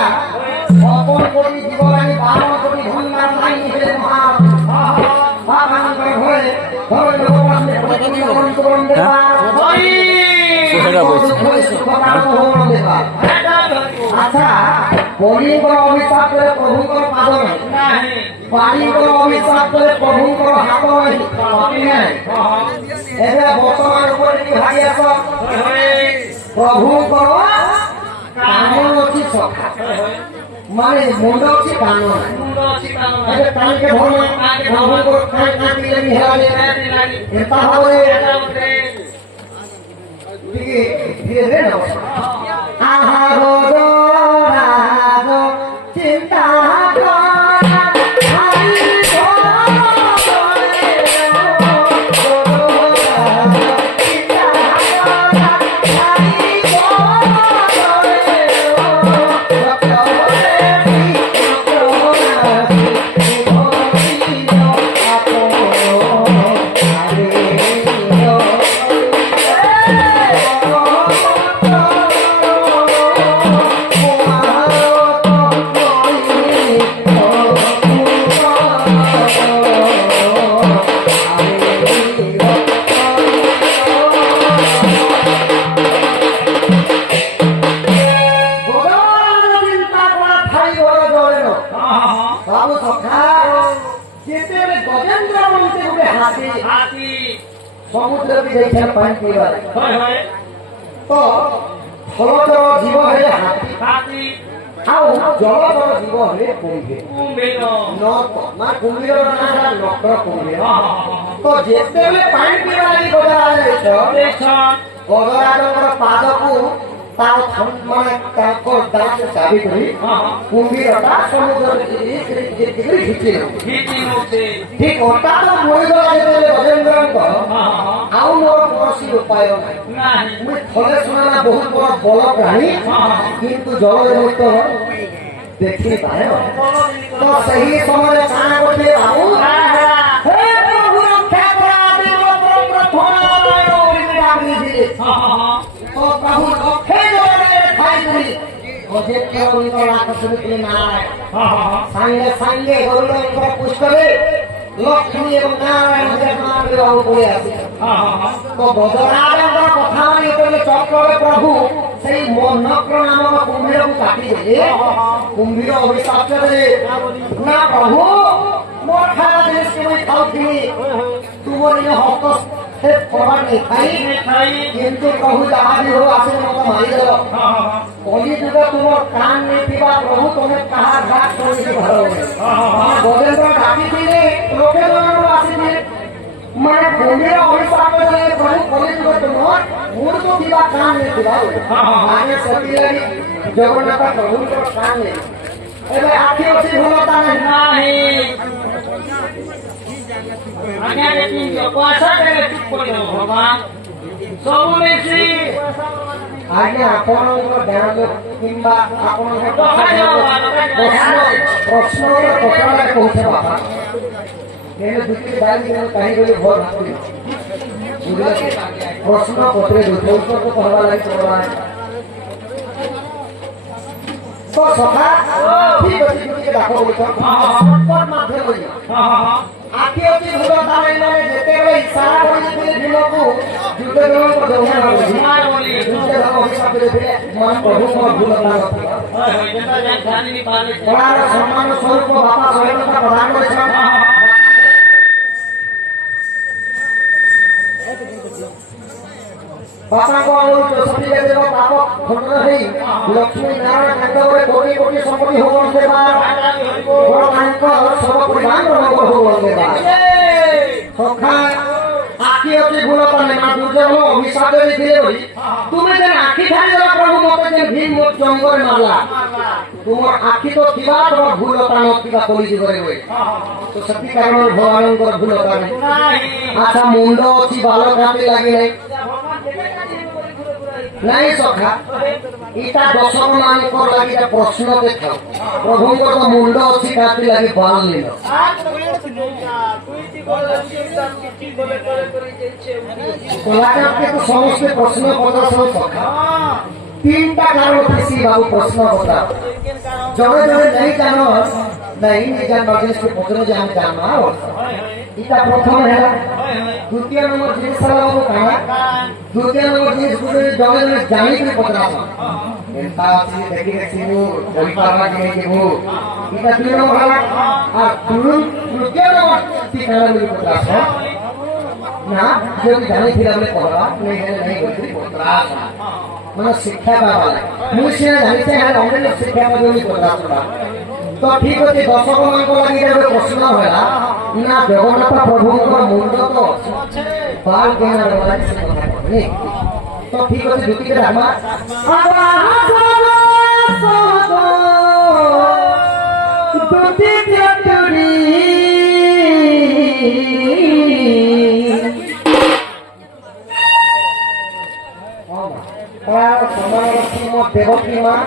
অপন করি জীবনানি পালন করি ভঙ্গার নাই হেলে মহাভাঙ্গর হয়ে ধরে ভগবানের প্রতিনিধন করুন দেবা আচ্ছা পরিঙ্কর অভিশাপ করে প্রভুঙ্কর পাদ নাই পারিঙ্কর অভিশাপ করে প্রভুঙ্কর হাত নাই পাপি নাই এবে বর্তমান উপরে কি ভাই আস প্রভুঙ্কর কাম অছি সখা মানে মুন্ড ଅଛି କାନ ଏବେ କାନକେ ଭଲ ପ୍ରଭୁଙ୍କ କାଟିଲେ ବି ହେଲାନି ଏନ୍ତା ଭାବରେ ଟିକେ ଧୀରେ ଧୀରେ ନବ ଆହାର ରାଗ ଚିନ୍ତା ଯେତେବେଳେ ଗଜେନ୍ଦ୍ର ମହନ୍ତି ଗୋଟେ ହାତୀ ସମୁଦ୍ରକୁ ଯାଇଥିଲା ପାଣି ପିଇବାରେ ତ ଜଳଚର ଜୀବ ହେଲେ ହାତୀ ଆଉ ଜଳଚର ଜୀବ ହେଲେ କୁମ୍ଭୀର ମାନେ କୁମ୍ଭୀରର ନାଁ ହେଲା ନକ୍ର କୁମ୍ଭୀର। ତ ଯେତେବେଳେ ପାଣି ପିଇବା ଲାଗି ଗଜରାଜ ଗଜରାଜଙ୍କର ପାଦକୁ ମାନେ ତାଙ୍କ ଦାନ୍ତ ଚାବି କରି କୁମ୍ଭୀରଟା ସମୁଦ୍ରରେ ଘିଚି ଠିକ ହଠାତ୍ ମରିଗଲା ଯେତେବେଳେ ଗଜେନ୍ଦ୍ରଙ୍କ ଆଉ ମୋର କୌଣସି ଉପାୟ ନାହିଁ, ମୁଁ ଥରେ ଶୁଣିଲା ବହୁତ ବଡ ବଳ ପ୍ରାଣୀ କିନ୍ତୁ ଜଳରେ ମୁକ୍ତ ଦେଖିପାରେ। ତ ସେହି ସମୟରେ କାଣା କରିଥିଲେ ବାବୁ, ହେ ପ୍ରଭୁ ରକ୍ଷା କର ଦେବ ପ୍ରଭୁ ଲକ୍ଷେ ଜଳରେ ଖାଇଥିଲି ସାଙ୍ଗେ ସାଙ୍ଗେ ଗରୁଡ଼ଙ୍କର ପୁଷ୍ପରେ ଲକ୍ଷ୍ମୀ ଏବଂ ନାରାୟଣ ପଳେଇ ଆସିଲେ। ତ ଗଜରାଜଙ୍କର କଥା ମାନି ଯେତେବେଳେ ଚକ୍ରରେ ପ୍ରଭୁ ସେଇ ନକ୍ର ନାମକ କୁମ୍ଭୀରକୁ କାଟିଦେଲେ, କୁମ୍ଭୀର ଅଭିଶାପ ଦେଲେ ନା ପ୍ରଭୁ ମୋର ଖାଇବା ଜିନିଷ ମୁଁ ଖାଉଥିଲି ତୁମ ନିଜ ହସ୍ତକ୍ଷେପ କରବାର ନେଇ କିନ୍ତୁ ପ୍ରଭୁ ଯାହା ବି ହଉ ଆସିଲେ ମତେ ମାରିଦେଲ। କଲିଯୁଗ ତୁମର କାନ ନେଇଥିବା ପ୍ରଭୁ ତମେ କାହା ଘାଟ କରିକି ଘର ଗଜେନ୍ଦ୍ର ଡାକିଥିଲେ ଲୋକେ ଜଣରୁ ଆସିଥିଲେ ମାନେ କୁମ୍ଭୀର ଅଭିଶାପ ଦେଲେ ପ୍ରଭୁ କଲିଯୁଗ ତୁମର ମୂର୍ତ୍ତ ଥିବା କାନ ନେଇଥିବା ଆମେ ସେଥିଲାଗି ଜଗନ୍ନାଥ ପ୍ରଭୁଙ୍କର କାନ ନେଇ ଏବେ ଆଖି ଅଛି ଭଲତା ନାହିଁ ଆଜ୍ଞା ପଇସା ଦେଲେ ଚୁପ୍ କରିଦେବ ଭଗବାନ ସବୁ ମିଶି ଆଜ୍ଞା ଆପଣଙ୍କ ଧ୍ୟାନ କିମ୍ବା ଆପଣଙ୍କ ପ୍ରଶ୍ନର ପଚରାରେ କହୁଛେ ବାପା నేను ଦୁଃଖୀ ବାଲି କାହିଁକି ଭଲ ଭାବୁଥିଲି ବୁଝିଲେ ପ୍ରଶ୍ନ ପତ୍ରେ ଉତ୍ତର କହିବା ଲାଗି ପଡବା ତ ସଭା ଠିକ ଅଛି ଟିକେ ଡାକ ବୋଲୁଛ ମାଧ୍ୟମରେ ଆଖି ଅଛି ଭଲ ତାର ଏମାନେ ଯେତେବେଳେ ଇଶାରା କରିଥିଲେ ଭୀମକୁ ଯୁଦ୍ଧଙ୍କ ଦୌଡ଼ା ଅଭିଶାପ ଦେଇଥିଲେ ମନ ପ୍ରଭୁ ମୋର ଭୁଲ ନଥିଲା କଳାର ସମ୍ମାନ ସ୍ୱରୂପ ବାପା ସ୍ୱାଧୀନତା ପ୍ରଦାନ କରିଛନ୍ତି। ବାପାଙ୍କ ଅନୁରୋଧ ସତୀଦେବୀର ପାପ ଖଣ୍ଡନ ହେଇ ଲକ୍ଷ୍ମୀ ନାରାୟଣ ତାଙ୍କ ଉପରେ କୋଟି କୋଟି ସମ୍ପତ୍ତି ହୋମ ଦେବା ତାଙ୍କ ସବ ପରିବାର ହୋମ ଦେବା ସଖା ଆଖି ଅଛି ଭୁଲ କଲେ ମା ଦୁର୍ଯୋଗ ଅଭିଶାପ ଦେଇଥିଲେ ବୋଲି ତୁମେ ଯେନ୍ ଆଖି ଛାଡ଼ିଦେଲ ପ୍ରଭୁ ମତେ ଯେନ୍ ଭୀମ ମୋ ଜଙ୍ଗରେ ମାରଲା ତୁମର ଆଖି ତ ଥିବା ତମ ଭୁଲତା ନଥିବା କଲିଯୁଗରେ ହୁଏ ତ ସେଥି କାରଣରୁ ଭଗବାନଙ୍କର ଭୁଲତା ନାହିଁ। ଆଚ୍ଛା ମୁଣ୍ଡ ଅଛି ବାଲ କାଟି ଲାଗି ନାହିଁ ନାଇଁ ସଖା ଏଇଟା ଦର୍ଶକ ମାନଙ୍କର ଲାଗି ପ୍ରଶ୍ନ ଦେଖାଉ ପ୍ରଭୁଙ୍କର ତ ମୁଣ୍ଡ ଅଛି କାଟି ଲାଗି ବାଲ ନିଲ କଳାକାରকে তো ସମସ୍ତେ ପ୍ରଶ୍ନ ପ୍ରଦର୍ଶନ ସଖା তিনটা কারণ বেশি বাবু প্রশ্ন কথা জনে জনে নেই জানো नहीं निजान जिनिस पत्र जान जाना इटा प्रथम है द्वितीय नंबर जिनिस वाला कहा द्वितीय नंबर जिनिस गुरे जने जने जानी के पत्र एंता अछि देखि देखि मु कोई पारमा के जेबु इटा दुई नंबर है आ तृतीय नंबर ठिकाना मिल पत्र ना जो जानी थिला बोले कहला नहीं बोलती पत्र माने शिक्षा बाबा मुझे जानी से है ऑनलाइन शिक्षा में भी पत्र तो ठीक अच्छे दर्शक मान लगे प्रश्न है ना जगन्नाथ प्रभु मुंड तो बाल केना तो ठीक अच्छे जुटी के रामा देवकी माँ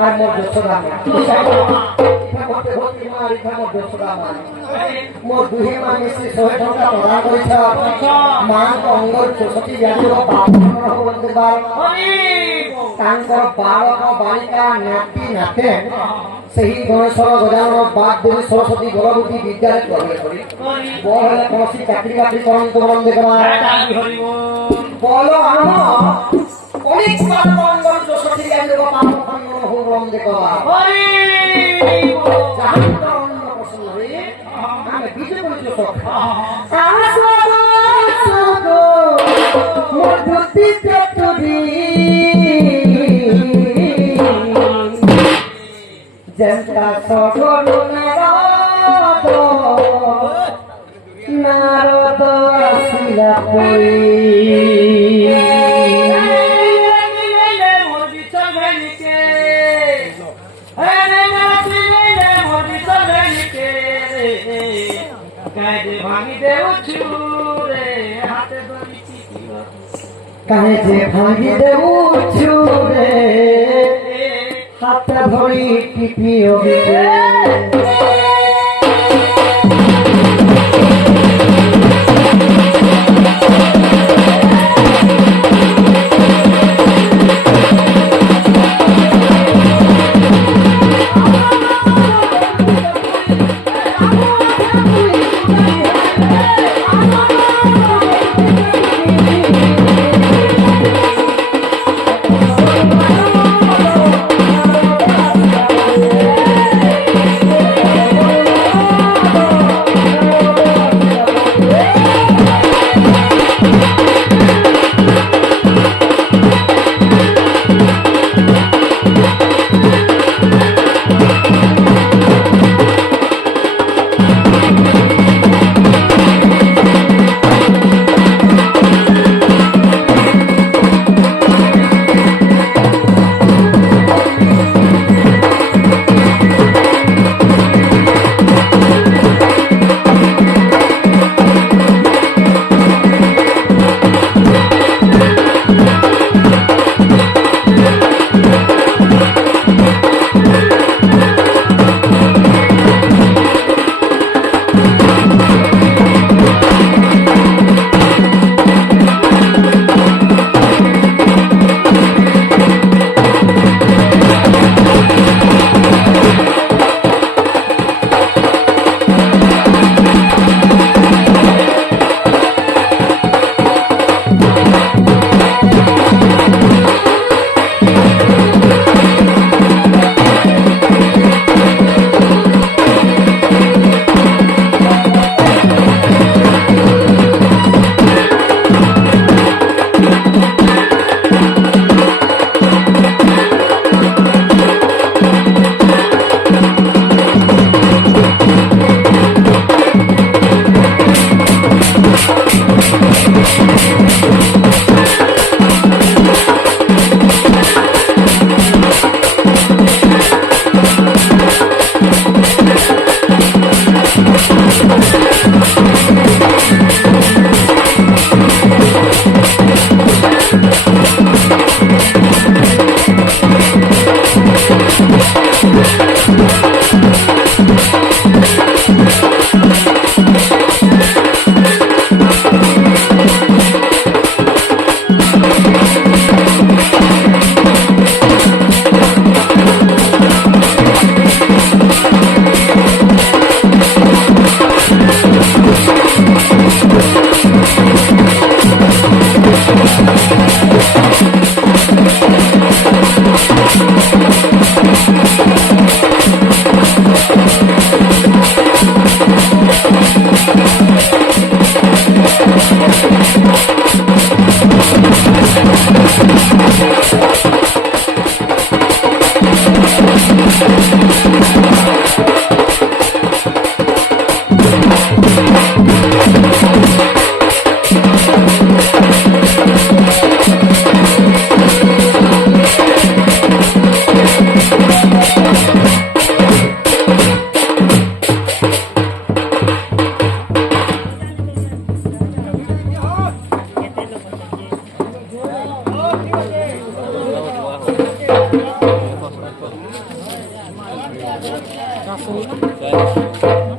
और मोर यशोदा माँ मोर दुहे माँ मिश्री 100 टका प्रदान करिछ माँ को अंगर 64 व्याधि तांकर बालक बालिका नाती नाते ସେହି ଗଣେଶର ଗଜାନନ ବାଦ ଦେବୀ ସରସ୍ୱତୀ ବଳବତୀ ବିଦ୍ୟାରେ ପଢ଼ିଲେ କରି ବଳ ହେଲେ କୌଣସି ଚାକିରି ବାକିରି କରନ୍ତୁ ବନ୍ଦ ଦେଖବା ବଳ ଆମ অনেক পাপঙ্গর 64 গায়ক পাপ খণ্ডন হো বন্ধ দেখবা হরি জাহান্ত অন্য প্রশ্ন রে আমি সগরু নারদ নারদ আসিলা পরি কাহে যে ভাঙি দেউছু রে হাতে ধরি টিপিও গিয়ে Thank you.